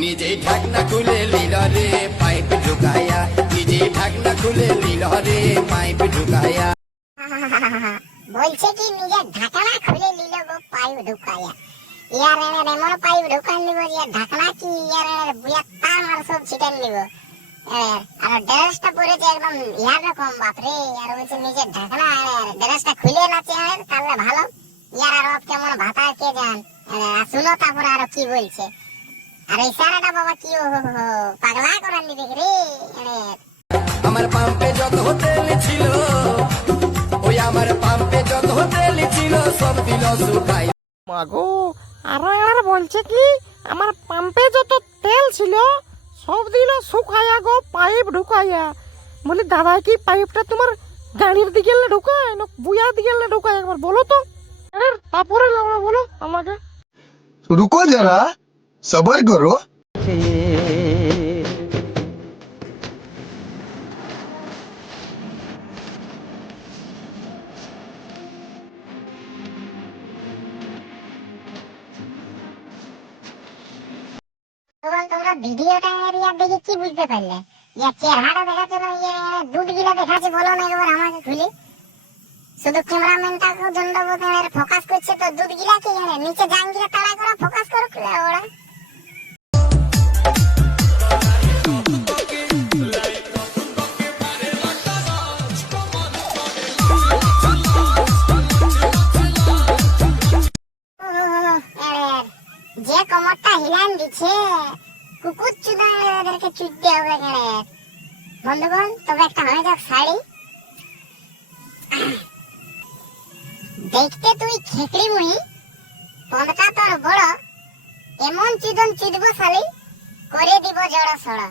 নিজেই ঢাকনা খুলে লিল রে পাইপ ঢুকায়া, নিজেই ঢাকনা খুলে লিল রে পাইপ ঢুকায়া। বলছে কি নিজের ঢাকনা খুলে নিল গো পাইপ ঢুকায়া। ইয়ার এমন পাইপ ঢুকান নিব যে ঢাকনা কি ইয়ার বুয়া তার মার সব ছিটান নিব। আর ড্রেসটা পরেছে একদম ইয়ার রকম বাপরে। আর বলছে নিজের ঢাকনা ড্রেসটা খুলে নাচে তাহলে ভালো। ইয়ার আর কেমন ভাতা কে জান। শুনো তারপরে আরো কি বলছে। আর এই সারাটা বাবা কি পাগলা করার নিবে রে। আমার পাম্পে যত তেল ছিল, ওই আমার পাম্পে যত তেল ছিল সব দিল শুকাই। মাগো আর বলছে কি আমার পাম্পে যত তেল ছিল সব দিল শুকায়া গো পাইপ ঢুকাইয়া। বলি দাদা কি পাইপটা তোমার গাড়ির দিকে ঢুকায় না বুয়ার দিকে ঢুকায় একবার বলো তো। তারপরে বলো আমাকে। रुको जरा सबर करो। তোমরা ভিডিওটা দেখে কি বুঝতে পারলে? চেহারাটা দেখাচ্ছে না, দুধ গিলা দেখাচ্ছে বলো না একবার আমাকে খুলে। শুধু ক্যামেরাম্যানটা দণ্ডবোধের ফোকাস করছে তো দুধ গিলা কি জানে নিচে জাঙ্গিলা তাড়া করা ফোকাস করো খুলে ওরা। যে কমরটা হিলান দিচ্ছে কুকুর চুদা এদেরকে চুদতে হবে গেলে। বন্ধুগণ তবে একটা হয়ে যাক শাড়ি। দেখতে তুই খেকড়ি মুই পন্দটা তোর বড়, এমন চুদন চুদব শালি করে দিব জড় সড়।